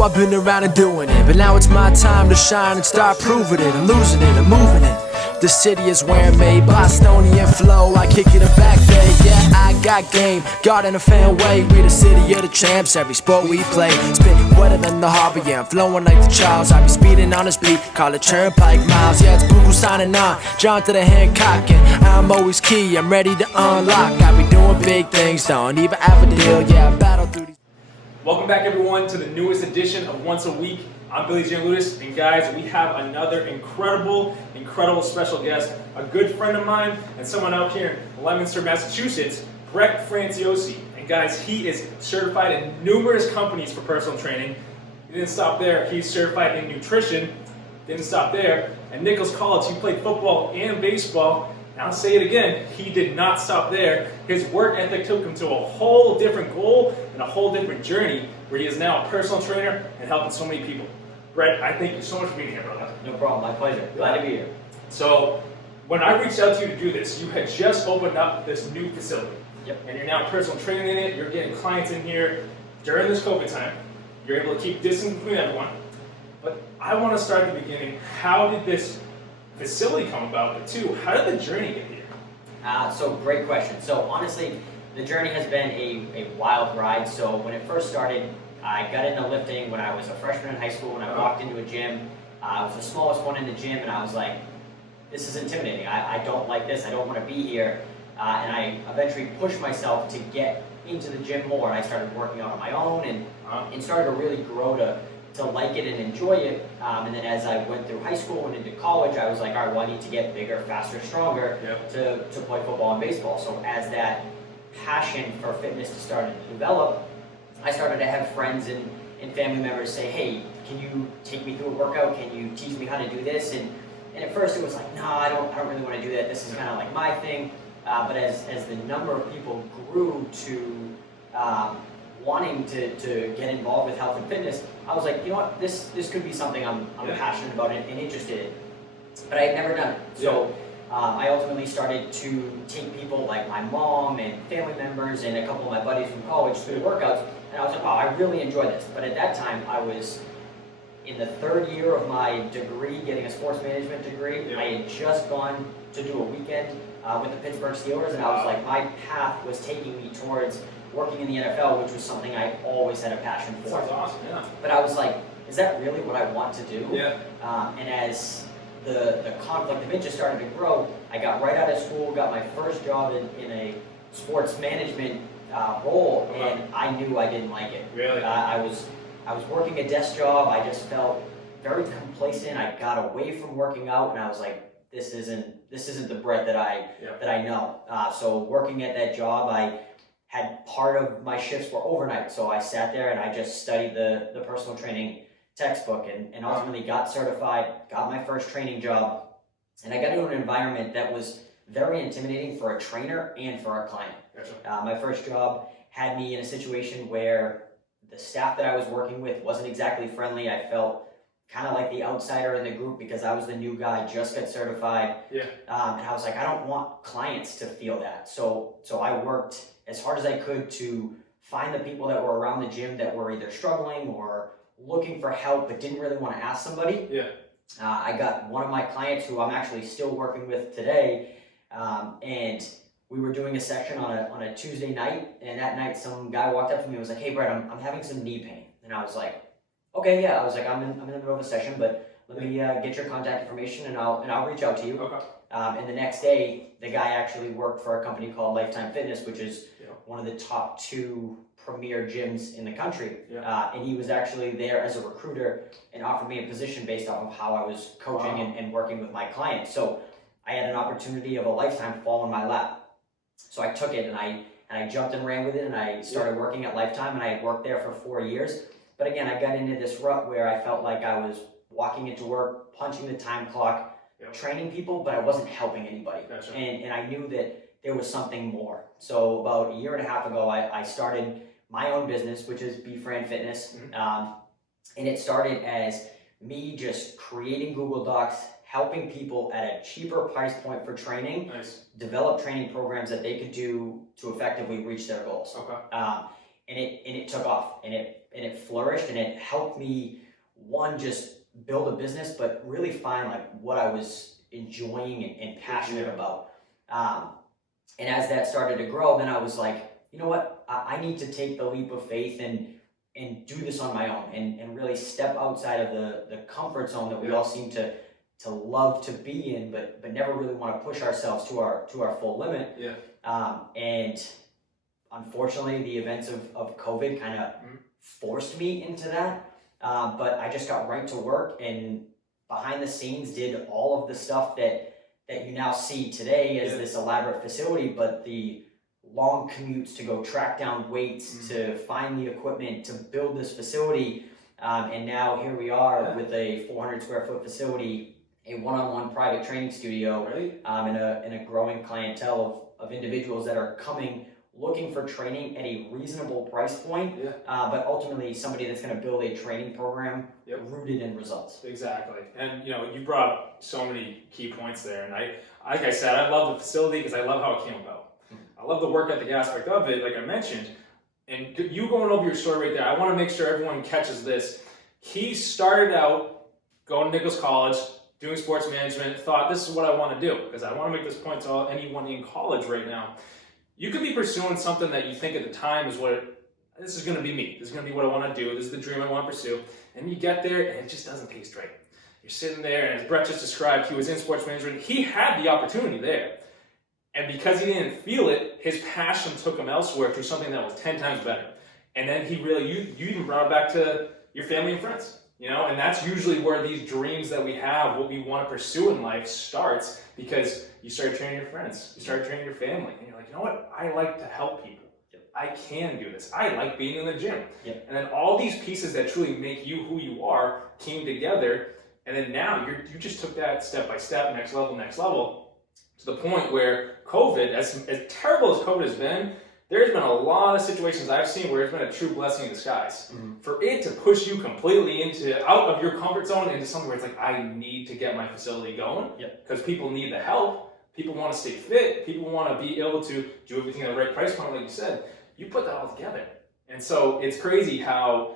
know I've been around and doing it, but now it's my time to shine and start proving it. I'm losing it, I'm moving it. The city is where I'm made, Bostonian flow, I kick it back there. Yeah, I got game, God in a fan way. We the city of the champs, every sport we play. Spit wetter than the harbor, yeah, I'm flowing like the Charles. I be speeding on this beat, call it Turnpike Miles. Yeah, it's Buku signing on, John to the Hancock, and I'm always key, I'm ready to unlock. I be doing big things, don't even have a deal, yeah, I battle through these. Welcome back, everyone, to the newest edition of Once a Week. I'm Billy Gianlutis, and guys, we have another incredible special guest, a good friend of mine, and someone out here in Leominster, Massachusetts, Brett Franciosi. And guys, he is certified in numerous companies for personal training. He didn't stop there. He's certified in nutrition. Didn't stop there. At Nichols College, he played football and baseball. And I'll say it again, he did not stop there. His work ethic took him to a whole different goal and a whole different journey, where he is now a personal trainer and helping so many people. Brett, I thank you so much for being here, brother. No problem, my pleasure. Glad to be here. So, when I reached out to you to do this, you had just opened up this new facility. Yep. And you're now personal training in it, you're getting clients in here during this COVID time. You're able to keep distance between everyone. But I want to start at the beginning. How did this facility come about? But two, how did the journey get here? So great question. So honestly, the journey has been a wild ride. So when it first started, I got into lifting when I was a freshman in high school. When I walked into a gym, I was the smallest one in the gym, and I was like, this is intimidating. I don't like this. I don't want to be here. And I eventually pushed myself to get into the gym more. And I started working out on my own and started to really grow to like it and enjoy it. And then as I went through high school and into college, I was like, all right, well, I need to get bigger, faster, stronger to play football and baseball. So as that passion for fitness started to develop, I started to have friends and family members say, hey, can you take me through a workout? Can you teach me how to do this? And at first it was like, no, I don't really want to do that. This is kind of like my thing. But as the number of people grew to wanting to get involved with health and fitness, I was like, you know what, this could be something I'm passionate about and interested in. But I had never done it. So I ultimately started to take people like my mom and family members and a couple of my buddies from college through the workouts, and I was like, wow, I really enjoy this. But at that time, I was in the third year of my degree, getting a sports management degree. I had just gone to do a weekend with the Pittsburgh Steelers, and I was like, my path was taking me towards working in the NFL, which was something I always had a passion for. Sounds awesome, yeah. But I was like, is that really what I want to do? Yeah. And as the conflict of interest started to grow, I got right out of school, got my first job in a sports management role, and I knew I didn't like it. Really? I was working a desk job. I just felt very complacent. I got away from working out, and I was like, this isn't the Brett that I know. So working at that job, I had part of my shifts were overnight. So I sat there and I just studied the personal training textbook and ultimately got certified, got my first training job, and I got into an environment that was very intimidating for a trainer and for a client. Gotcha. My first job had me in a situation where the staff that I was working with wasn't exactly friendly. I felt kind of like the outsider in the group because I was the new guy, just got certified. Yeah. And I was like, I don't want clients to feel that. So I worked as hard as I could to find the people that were around the gym that were either struggling or looking for help but didn't really want to ask somebody. Yeah. I got one of my clients who I'm actually still working with today, and we were doing a section on a Tuesday night, and that night some guy walked up to me and was like, hey Brett, I'm having some knee pain. And I was like, okay, yeah. I was like, I'm in the middle of a session, but let me get your contact information and I'll reach out to you. Okay. And the next day, the guy actually worked for a company called Lifetime Fitness, which is one of the top 2 premier gyms in the country. Yeah. And he was actually there as a recruiter and offered me a position based off of how I was coaching and working with my clients. So I had an opportunity of a lifetime fall in my lap. So I took it and I jumped and ran with it, and I started working at Lifetime, and I had worked there for 4 years. But again, I got into this rut where I felt like I was walking into work, punching the time clock, training people, but I wasn't helping anybody. Gotcha. And I knew that there was something more. So about a year and a half ago, I started my own business, which is BFran Fitness. And it started as me just creating Google Docs, helping people at a cheaper price point for training, develop training programs that they could do to effectively reach their goals. Okay. And it took off, and it it flourished, and it helped me, one, just build a business, but really find like what I was enjoying and passionate about. And as that started to grow, then I was like, you know what, I need to take the leap of faith and do this on my own, and really step outside of the comfort zone that we all seem to love to be in, but never really want to push ourselves to our full limit. And unfortunately, the events of COVID kind of forced me into that. But I just got right to work, and behind the scenes did all of the stuff that you now see today as this elaborate facility, but the long commutes to go track down weights, to find the equipment, to build this facility. And now here we are with a 400 square foot facility, a one-on-one private training studio, and a growing clientele of individuals that are coming looking for training at a reasonable price point, but ultimately somebody that's going to build a training program rooted in results. Exactly. And you brought up so many key points there, and like I said, I love the facility because I love how it came about. I love the work ethic aspect of it, like I mentioned. And you going over your story right there, I want to make sure everyone catches this. He started out going to Nichols College, doing sports management, thought this is what I want to do, because I want to make this point to anyone in college right now. You could be pursuing something that you think at the time is this is going to be me. This is going to be what I want to do. This is the dream I want to pursue. And you get there and it just doesn't taste right. You're sitting there, and as Brett just described, he was in sports management. He had the opportunity there. And because he didn't feel it, his passion took him elsewhere to something that was 10 times better. And then he really, you even brought it back to your family and friends. And that's usually where these dreams that we have, what we want to pursue in life, starts, because you start training your friends, you start training your family, and you're like, you know what, I like to help people. I can do this. I like being in the gym. And then all these pieces that truly make you who you are came together, and then now you just took that step by step, next level, to the point where COVID, as terrible as COVID has been, there's been a lot of situations I've seen where it's been a true blessing in disguise. For it to push you completely out of your comfort zone into something where it's like, I need to get my facility going, because people need the help. People want to stay fit. People want to be able to do everything at the right price point, like you said. You put that all together. And so it's crazy how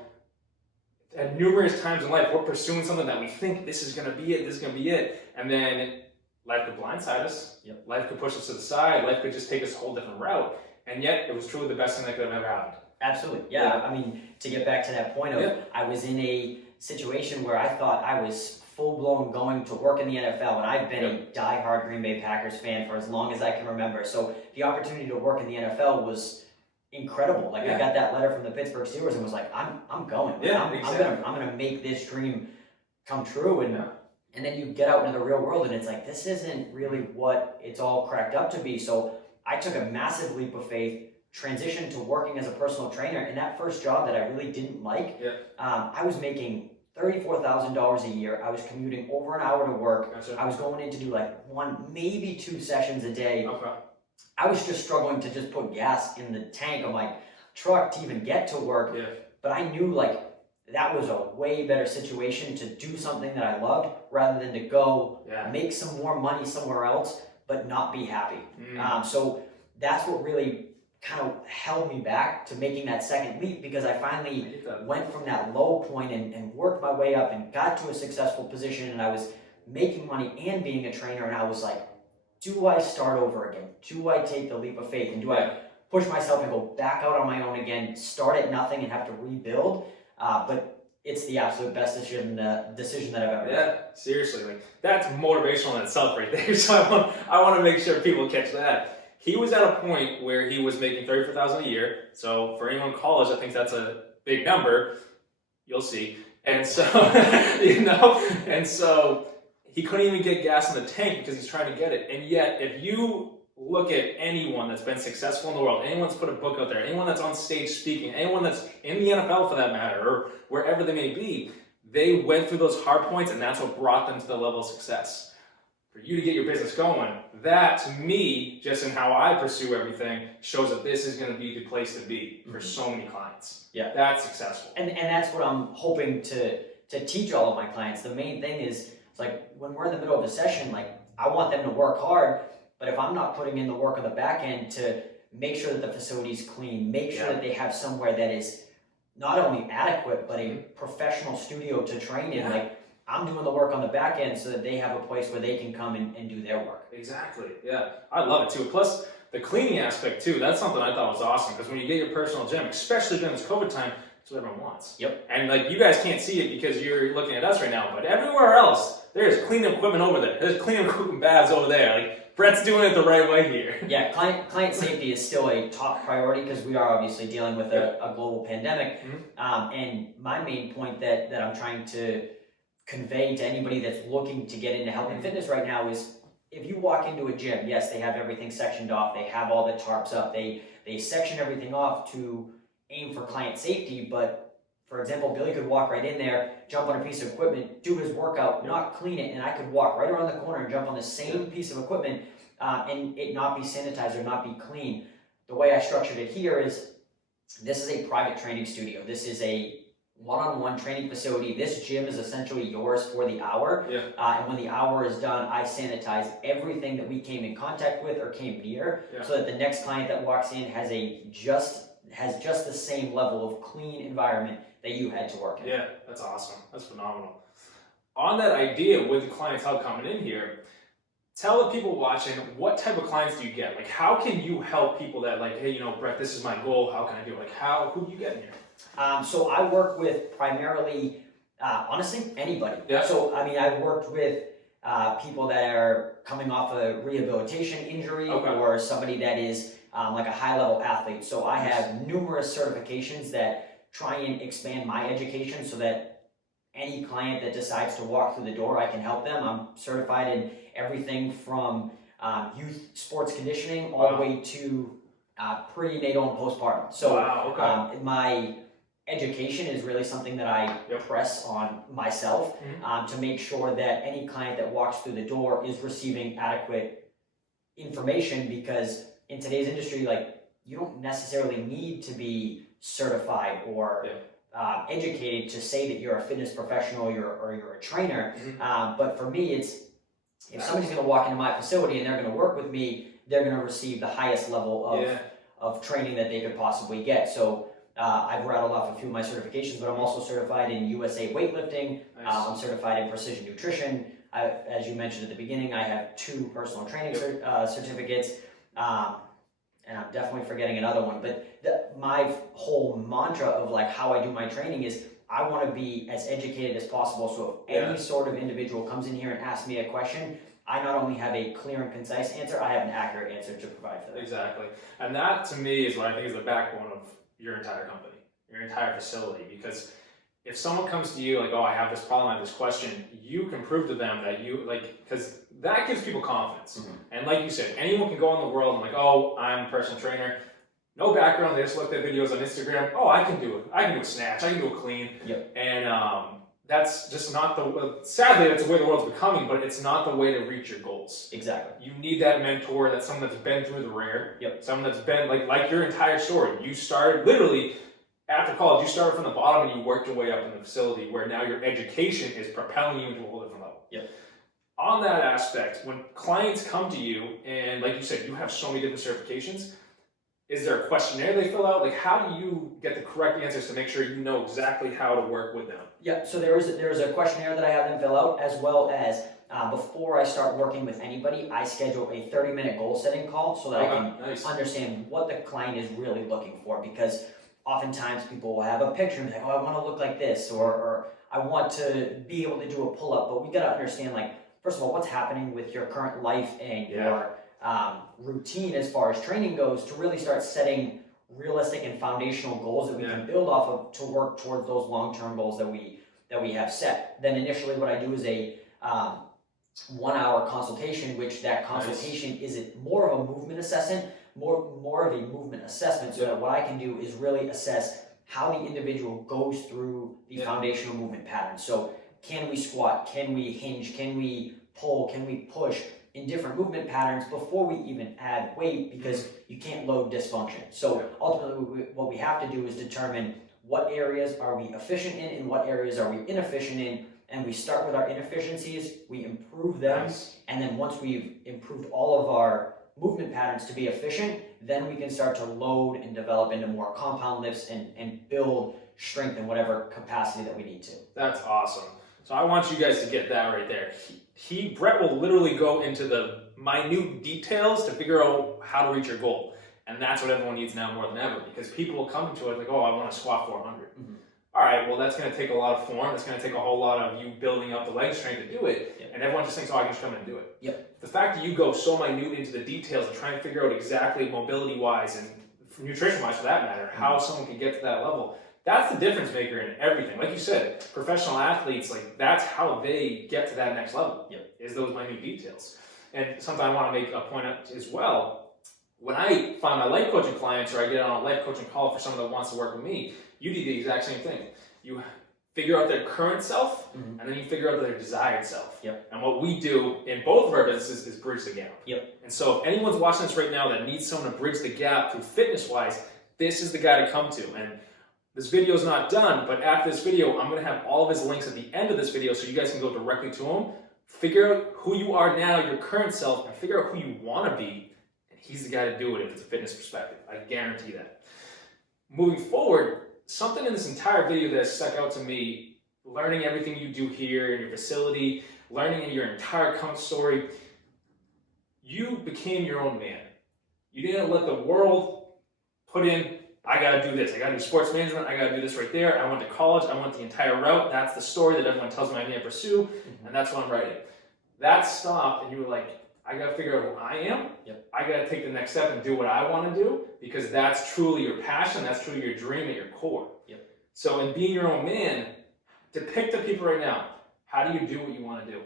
at numerous times in life, we're pursuing something that we think this is going to be it, and then life could blindside us. Life could push us to the side. Life could just take us a whole different route. And yet, it was truly the best thing that could have ever happened. Absolutely. I mean, to get back to that point of, I was in a situation where I thought I was full-blown going to work in the NFL, and I've been a diehard Green Bay Packers fan for as long as I can remember. So the opportunity to work in the NFL was incredible. Like I got that letter from the Pittsburgh Steelers and was like, I'm going. I'm gonna make this dream come true. And then you get out into the real world, and it's like, this isn't really what it's all cracked up to be. So I took a massive leap of faith, transitioned to working as a personal trainer, and that first job that I really didn't like, I was making $34,000 a year. I was commuting over an hour to work. I was going in to do like 1, maybe 2 sessions a day. I was just struggling to just put gas in the tank of my truck to even get to work. But I knew like that was a way better situation to do something that I loved rather than to go make some more money somewhere else but not be happy. So that's what really kind of held me back to making that second leap, because I finally went from that low point and worked my way up and got to a successful position, and I was making money and being a trainer, and I was like, do I start over again? Do I take the leap of faith, and do I push myself and go back out on my own again, start at nothing and have to rebuild? But it's the absolute best decision that I've ever made. Seriously, like that's motivational in itself right there. So I want to make sure people catch that. He was at a point where he was making $34,000 a year. So for anyone in college, I think that's a big number. You'll see. And so, and so he couldn't even get gas in the tank because he's trying to get it. And yet, if you look at anyone that's been successful in the world, anyone that's put a book out there, anyone that's on stage speaking, anyone that's in the NFL for that matter, or wherever they may be, they went through those hard points, and that's what brought them to the level of success. For you to get your business going, that to me, just in how I pursue everything, shows that this is going to be the place to be for so many clients. That's successful. And that's what I'm hoping to teach all of my clients. The main thing is, it's like when we're in the middle of a session, like I want them to work hard, but if I'm not putting in the work on the back end to make sure that the facility's clean, make sure that they have somewhere that is not only adequate, but a professional studio to train in. Like, I'm doing the work on the back end so that they have a place where they can come and do their work. Exactly. Yeah, I love it too. Plus the cleaning aspect too. That's something I thought was awesome, because when you get your personal gym, especially during this COVID time, it's what everyone wants. Yep. And like, you guys can't see it because you're looking at us right now, but everywhere else, there's cleaning equipment over there. There's cleaning equipment baths over there. Like, Brett's doing it the right way here. Yeah, client safety is still a top priority because we are obviously dealing with a global pandemic. And my main point that I'm trying to convey to anybody that's looking to get into health and fitness right now is, if you walk into a gym, yes, they have everything sectioned off, they have all the tarps up, they section everything off to aim for client safety, but for example, Billy could walk right in there, jump on a piece of equipment, do his workout, not clean it, and I could walk right around the corner and jump on the same piece of equipment and it not be sanitized or not be clean. The way I structured it here is, this is a private training studio. This is a one-on-one training facility. This gym is essentially yours for the hour. And when the hour is done, I sanitize everything that we came in contact with or came near, so that the next client that walks in has just the same level of clean environment that you had to work in. Yeah, that's awesome. That's phenomenal. On that idea with the clientele coming in here, tell the people watching, what type of clients do you get? Like, how can you help people that, like, hey, you know, Brett, this is my goal, how can I do it? Like, who do you get in here? So I work with primarily, honestly, anybody. Yeah. So, I mean, I've worked with people that are coming off a rehabilitation injury, or somebody that is like a high-level athlete. So I have numerous certifications that try and expand my education so that any client that decides to walk through the door, I can help them. I'm certified in everything from youth sports conditioning all the way to prenatal and postpartum. So my education is really something that I press on myself to make sure that any client that walks through the door is receiving adequate information, because in today's industry, like, you don't necessarily need to be certified or educated to say that you're a fitness professional or you're a trainer. But for me, it's, if somebody's going to walk into my facility and they're going to work with me, they're going to receive the highest level of training that they could possibly get. So I've rattled off a few of my certifications, but I'm also certified in USA weightlifting. I'm certified in precision nutrition. As you mentioned at the beginning, I have 2 personal training certificates. And I'm definitely forgetting another one, but my whole mantra of like how I do my training is, I want to be as educated as possible. So if any sort of individual comes in here and asks me a question, I not only have a clear and concise answer, I have an accurate answer to provide for them. Exactly. And that, to me, is what I think is the backbone of your entire company, your entire facility. Because if someone comes to you like, oh, I have this problem, I have this question, you can prove to them that you, like, because that gives people confidence. And like you said, anyone can go in the world and like, oh, I'm a personal trainer, no background, they just looked at videos on Instagram, oh, I can do it. I can do a snatch, I can do a clean. And that's just not the, sadly, that's the way the world's becoming, but it's not the way to reach your goals. Exactly. You need that mentor, that's someone that's been through the ringer, someone that's been, like your entire story. You started, literally, after college, you started from the bottom and you worked your way up in the facility, where now your education is propelling you into a whole different level. On that aspect, when clients come to you, and like you said, you have so many different certifications, is there a questionnaire they fill out? Like, how do you get the correct answers to make sure you know exactly how to work with them? So there is a questionnaire that I have them fill out, as well as before I start working with anybody, I schedule a 30-minute goal setting call so that I can understand what the client is really looking for. Because oftentimes people will have a picture and be like, oh, I want to look like this, or I want to be able to do a pull-up. But we got to understand, like, first of all, what's happening with your current life and your routine as far as training goes, to really start setting realistic and foundational goals that we can build off of to work towards those long-term goals that we have set. Then initially what I do is a 1-hour consultation, which that consultation is more of a movement assessment, more of a movement assessment, so that what I can do is really assess how the individual goes through the foundational movement patterns. So can we squat, can we hinge, can we pull, can we push in different movement patterns before we even add weight, because you can't load dysfunction. So ultimately what we have to do is determine what areas are we efficient in and what areas are we inefficient in, and we start with our inefficiencies, we improve them, and then once we've improved all of our movement patterns to be efficient, then we can start to load and develop into more compound lifts and build strength in whatever capacity that we need to. That's awesome. So I want you guys to get that right there. Brett will literally go into the minute details to figure out how to reach your goal. And that's what everyone needs now more than ever, because people will come to it like, oh, I want to squat 400. All right, well, that's going to take a lot of form. That's going to take a whole lot of you building up the leg strength to do it. Yep. And everyone just thinks, oh, I can just come in and do it. Yep. The fact that you go so minute into the details and try and figure out exactly mobility-wise and nutrition-wise, for that matter, how someone can get to that level, that's the difference maker in everything. Like you said, professional athletes, like that's how they get to that next level, is those minute details. And something I want to make a point out as well, when I find my life coaching clients or I get on a life coaching call for someone that wants to work with me, you do the exact same thing. You figure out their current self, and then you figure out their desired self. And what we do in both of our businesses is bridge the gap. And so if anyone's watching this right now that needs someone to bridge the gap through fitness-wise, this is the guy to come to. And this video is not done, but after this video, I'm going to have all of his links at the end of this video so you guys can go directly to him, figure out who you are now, your current self, and figure out who you want to be. And he's the guy to do it if it's a fitness perspective. I guarantee that. Moving forward, something in this entire video that stuck out to me, learning everything you do here in your facility, learning in your entire come story, you became your own man. You didn't let the world put in, I gotta do this, I gotta do sports management, I gotta do this right there, I went to college, I went the entire route, that's the story that everyone tells me I need to pursue, and that's what I'm writing. That stopped and you were like, I gotta figure out who I am, I gotta take the next step and do what I wanna do, because that's truly your passion, that's truly your dream at your core. So in being your own man, depict the people right now, how do you do what you wanna do?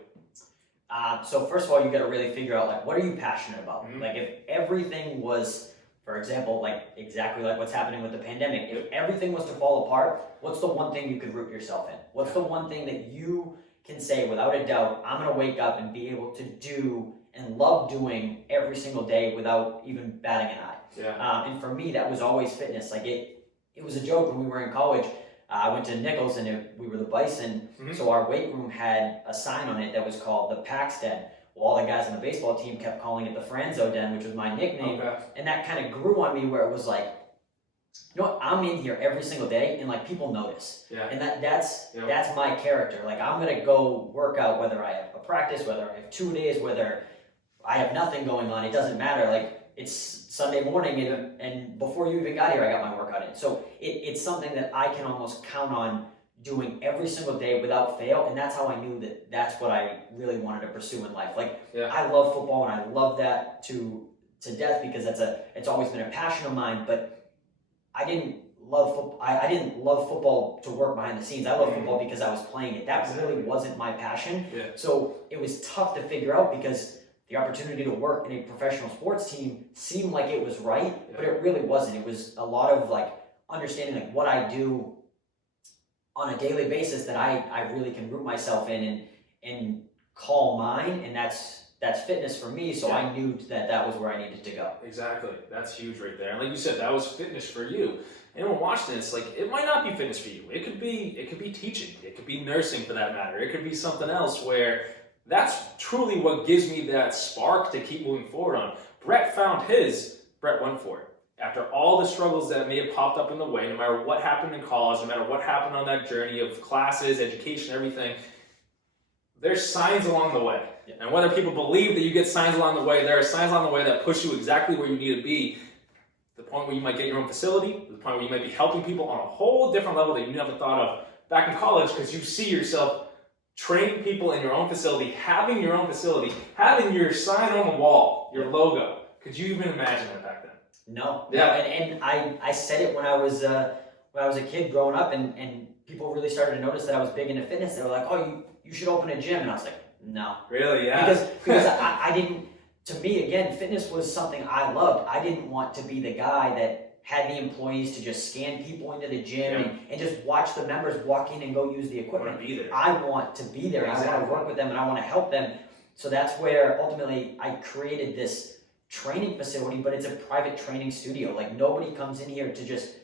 So first of all, you gotta really figure out, like, what are you passionate about? Like, if everything was, for example, like exactly like what's happening with the pandemic, if everything was to fall apart, what's the one thing you could root yourself in? What's the one thing that you can say without a doubt, I'm gonna wake up and be able to do and love doing every single day without even batting an eye? And for me, that was always fitness. Like it was a joke when we were in college. I went to Nichols and we were the Bison, so our weight room had a sign on it that was called the Pax Den. Well, all the guys on the baseball team kept calling it the Franzo Den, which was my nickname, and that kind of grew on me where it was like, you know what, I'm in here every single day, and like people notice, and that's my character. Like I'm gonna go work out whether I have a practice, whether I have 2 days, whether I have nothing going on. It doesn't matter. Like it's Sunday morning, and before you even got here, I got my workout in. So it's something that I can almost count on doing every single day without fail, and that's how I knew that that's what I really wanted to pursue in life. Like I love football, and I love that to death because it's always been a passion of mine. But I didn't love football. I didn't love football to work behind the scenes. I love football because I was playing it. That really wasn't my passion. So it was tough to figure out because the opportunity to work in a professional sports team seemed like it was right, but it really wasn't. It was a lot of like understanding like what I do on a daily basis that I really can root myself in and call mine, and that's fitness for me. So I knew that was where I needed to go. Exactly, that's huge right there. And like you said, that was fitness for you. Anyone watching this, like it might not be fitness for you. It could be teaching. It could be nursing for that matter. It could be something else where that's truly what gives me that spark to keep moving forward on. Brett found his. Brett went for it. After all the struggles that may have popped up in the way, no matter what happened in college, no matter what happened on that journey of classes, education, everything, there's signs along the way. And whether people believe that you get signs along the way, there are signs along the way that push you exactly where you need to be. The point where you might get your own facility, the point where you might be helping people on a whole different level that you never thought of back in college, because you see yourself training people in your own facility, having your own facility, having your sign on the wall, your logo. Could you even imagine that back then? No. And I said it when I was a kid growing up, and people really started to notice that I was big into fitness. They were like, "Oh, you should open a gym," and I was like, "No." Really? Yeah. Because I didn't. To me, again, fitness was something I loved. I didn't want to be the guy that had the employees to just scan people into the gym and just watch the members walk in and go use the equipment. I want to be there. I want to work with them, and I want to help them. So that's where ultimately I created this training facility, but it's a private training studio. Like nobody comes in here to just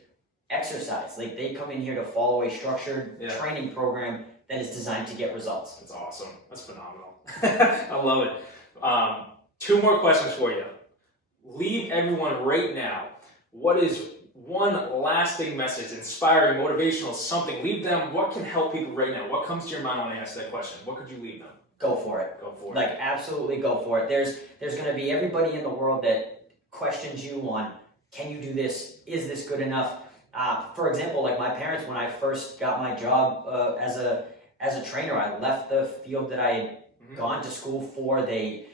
exercise. Like they come in here to follow a structured training program that is designed to get results. That's awesome. That's phenomenal. I love it. 2 more questions for you. Leave everyone right now. What is one lasting message, inspiring, motivational, something. Leave them. What can help people right now? What comes to your mind when I ask that question? What could you leave them? Go for it. Go for it. Like, absolutely go for it. There's going to be everybody in the world that questions you on, can you do this? Is this good enough? For example, like my parents, when I first got my job as a trainer, I left the field that I had gone to school for. They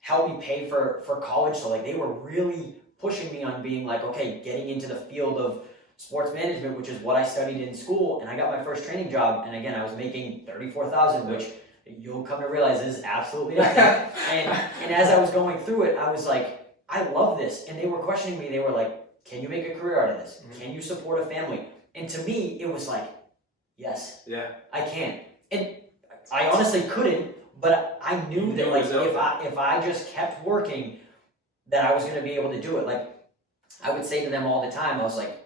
helped me pay for college. So like they were really pushing me on being like, okay, getting into the field of sports management, which is what I studied in school. And I got my first training job. And again, I was making $34,000, which you'll come to realize is absolutely nothing. and as I was going through it, I was like, I love this. And they were questioning me. They were like, can you make a career out of this? Can you support a family? And to me, it was like, yes, I can. And I honestly couldn't, but I knew that like if I just kept working, that I was going to be able to do it. Like I would say to them all the time, I was like,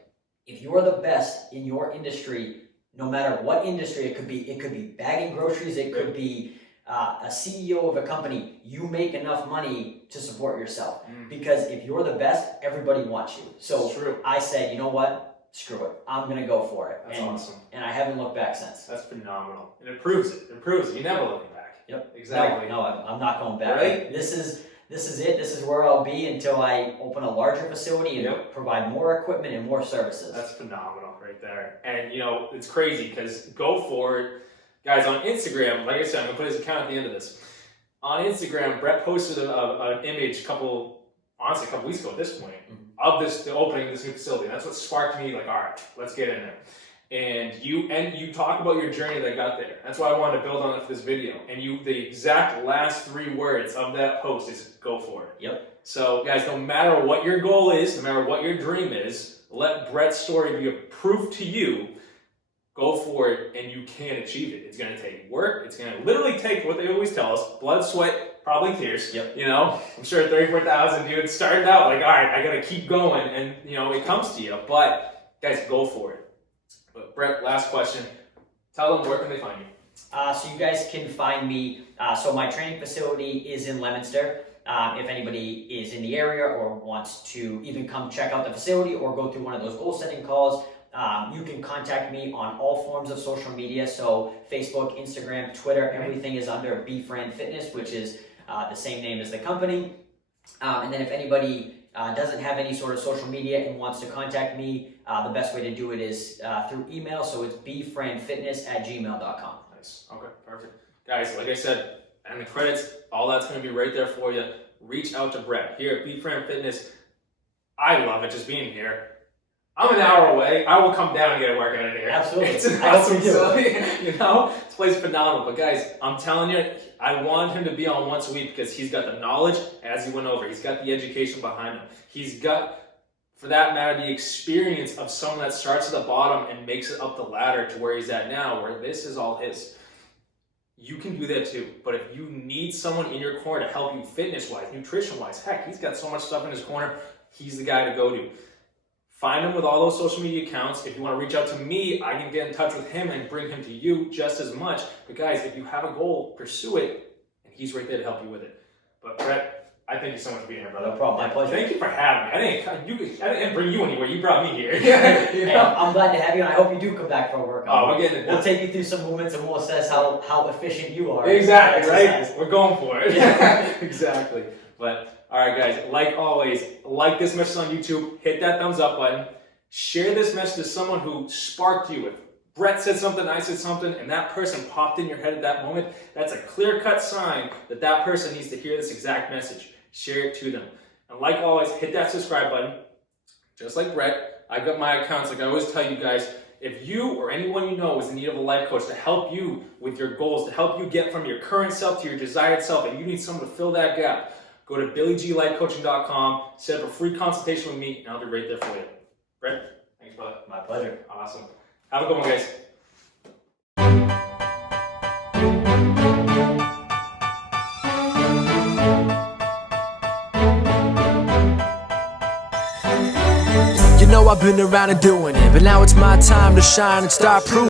if you are the best in your industry, no matter what industry it could be bagging groceries, it could be a CEO of a company, you make enough money to support yourself. Because if you're the best, everybody wants you. So I said, you know what? Screw it. I'm going to go for it. That's awesome. And I haven't looked back since. That's phenomenal. And it proves it. It proves it. You never looking back. Yep. Exactly. No, I'm not going back. Right? This is it. This is where I'll be until I open a larger facility and provide more equipment and more services. That's phenomenal right there. And you know, it's crazy because go for it. Guys, on Instagram, like I said, I'm going to put his account at the end of this. On Instagram, Brett posted an image a couple weeks ago at this point, of the opening of this new facility. That's what sparked me, like, all right, let's get in there. And you talk about your journey that got there. That's why I wanted to build on it for this video. And the exact last 3 words of that post is go for it. Yep. So guys, no matter what your goal is, no matter what your dream is, let Brett's story be a proof to you. Go for it, and you can achieve it. It's going to take work. It's going to literally take what they always tell us: blood, sweat, probably tears. Yep. You know, I'm sure 34,000 dudes started out like, all right, I got to keep going, and you know, it comes to you. But guys, go for it. But Brett, last question. Tell them where can they find you. So you guys can find me. So my training facility is in Leominster. If anybody is in the area or wants to even come check out the facility or go through one of those goal setting calls, you can contact me on all forms of social media. So Facebook, Instagram, Twitter, everything is under BFran Fitness, which is the same name as the company. And then if anybody doesn't have any sort of social media and wants to contact me, the best way to do it is through email. So it's bfranfitness@gmail.com. Nice. Okay, perfect. Guys, like I said, and the credits, all that's going to be right there for you. Reach out to Brett here at BFran Fitness. I love it just being here. I'm an hour away. I will come down and get a workout in here. Absolutely. It's an awesome facility. You know, this place is phenomenal. But guys, I'm telling you, I want him to be on once a week because he's got the knowledge as he went over. He's got the education behind him. He's got, for that matter, the experience of someone that starts at the bottom and makes it up the ladder to where he's at now, where this is all his. You can do that too. But if you need someone in your corner to help you fitness-wise, nutrition-wise, heck, he's got so much stuff in his corner. He's the guy to go to. Find him with all those social media accounts. If you want to reach out to me, I can get in touch with him and bring him to you just as much. But guys, if you have a goal, pursue it, and he's right there to help you with it. But Brett, I thank you so much for being here, brother. No problem. My pleasure. Thank you for having me. I didn't bring you anywhere. You brought me here. You know? I'm glad to have you, and I hope you do come back for a workout. Oh, we're getting it done. We'll take you through some movements, and we'll assess how efficient you are. Exactly, right? We're going for it. Yeah. Exactly. But, all right, guys, like always, like this message on YouTube, hit that thumbs up button. Share this message to someone who sparked you. If Brett said something, I said something, and that person popped in your head at that moment, that's a clear-cut sign that that person needs to hear this exact message. Share it to them. And like always, hit that subscribe button. Just like Brett, I've got my accounts. Like I always tell you guys, if you or anyone you know is in need of a life coach to help you with your goals, to help you get from your current self to your desired self, and you need someone to fill that gap, go to BillyGLifeCoaching.com, set up a free consultation with me, and I'll be right there for you. Brett, thanks, brother. My pleasure. Awesome. Have a good one, guys. You know I've been around and doing it, but now it's my time to shine and start proving